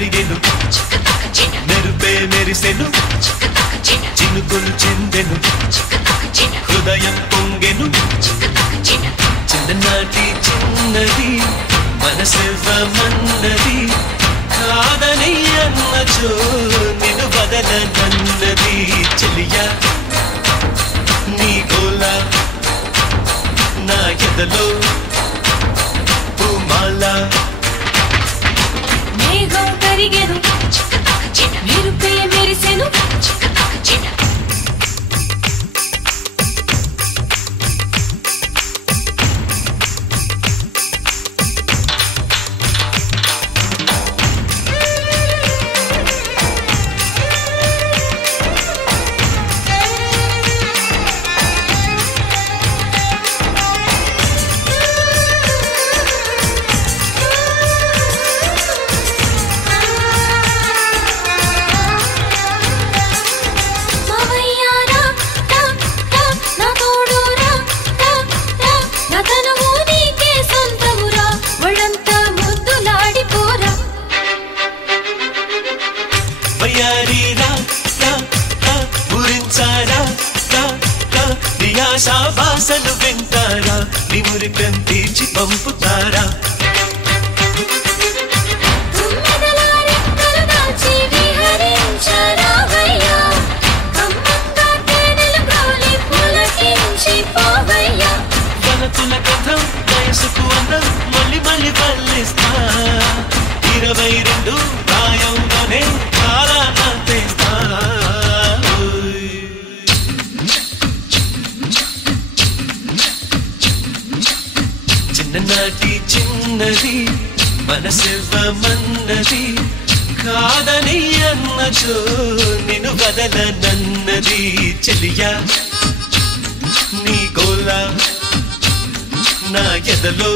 కరిగెను మెరుపే మెరిసెను చినుకులు చెందెను హృదయం పొంగెను చిన్ననాటి చిన్నది మనసివ్వమన్నది కాదని అన్నచో నిన్ను వదలనన్నది చెలియా నీ గోలా నా ఎదలో పూమాల మేఘం కరిగెను మెరుపే మెరిసెను బాసలు వింటారా నీ మురిపెం తీర్చి పంపుతారా వలతుల కథం వయసుకు అందం మళ్ళీ మళ్ళీ పల్లిస్తా 22 ప్రాయంలోనే చాలా అంతేస్తా చిన్ననాటి చిన్నది మనసివ్వమన్నది కాదని అన్నచో నిన్ను వదలనన్నది చెలియా నీ గోలా నా ఎదలో